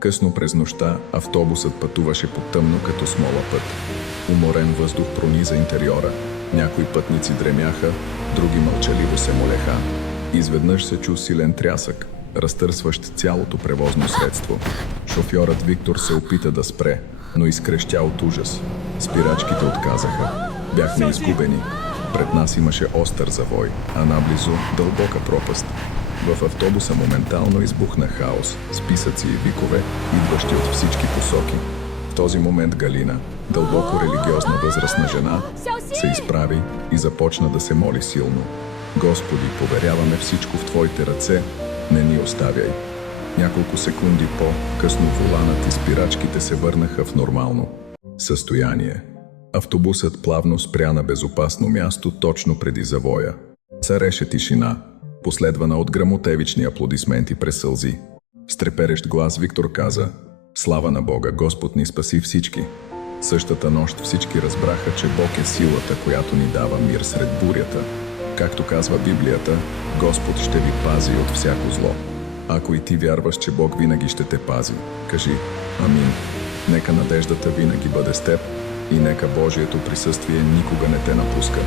Късно през нощта автобусът пътуваше по тъмно като смола път. Уморен въздух прониза интериора. Някои пътници дремяха, други мълчаливо се молеха. Изведнъж се чу силен трясък, разтърсващ цялото превозно средство. Шофьорът Виктор се опита да спре, но изкрещя от ужас. Спирачките отказаха. Бяхме изгубени. Пред нас имаше остър завой, а наблизо дълбока пропаст. В автобуса моментално избухна хаос, списъци и викове, идващи от всички посоки. В този момент Галина, дълбоко религиозна възрастна жена, се изправи и започна да се моли силно. Господи, поверяваме всичко в Твоите ръце, не ни оставяй. Няколко секунди по-късно воланът и спирачките се върнаха в нормално състояние. Автобусът плавно спря на безопасно място точно преди завоя. Цареше тишина, последвана от гръмотевични аплодисменти през сълзи. С треперещ глас Виктор каза: „Слава на Бога, Господ ни спаси всички!“ Същата нощ всички разбраха, че Бог е силата, която ни дава мир сред бурята. Както казва Библията, Господ ще ви пази от всяко зло. Ако и ти вярваш, че Бог винаги ще те пази, кажи амин. Нека надеждата винаги бъде с теб и нека Божието присъствие никога не те напуска.